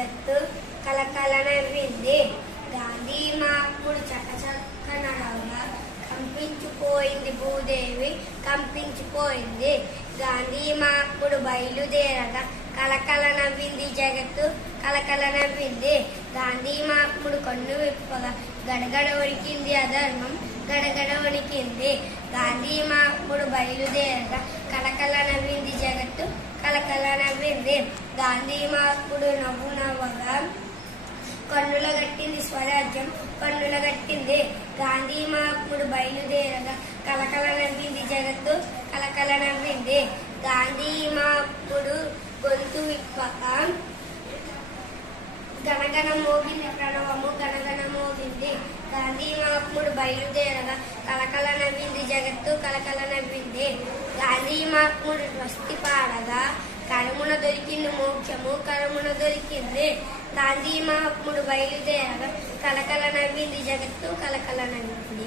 జగత్తు కలకల నవ్వింది. గాంధీ మహాత్ముడు చకచక నడవగా కంపించిపోయింది భూదేవి, కంపించిపోయింది. గాంధీ మహాత్ముడు బయలుదేరగా కలకల నవ్వింది జగత్తు, కలకల నవ్వింది. గాంధీ మహాత్ముడు కన్ను విప్పగా గడగడ వణికింది అధర్మం, గడగడ వణికింది. గాంధీ మహాత్ముడు బయలుదేరగా కలకల నవ్వింది జగత్తు, కలకల నవ్వింది. గాంధీ మహాత్ముడు నవ్వు నవ్వగా కన్నుల గట్టింది స్వరాజ్యం, కన్నుల గట్టింది. గాంధీ మహాత్ముడు బయలుదేరగా కలకల నవ్వింది జగత్తు, కలకల నవ్వింది. గాంధీ మహాత్ముడు గొంతు విప్పగా గణగణ మోగింది ప్రణవము, గణగణ మోగింది. గాంధీ మహాత్ముడు బయలుదేరగా కలకల నవ్వింది జగత్తు, కలకల నవ్వింది. గాంధీ మహాత్ముడు స్వస్తి పాడగా కరమున దొరికింది మోక్షము, కరమున దొరికింది. గాంధీ మహాత్ముడు బయలుదేరగా కలకల నవ్వింది జగత్తు, కలకల నవ్వింది.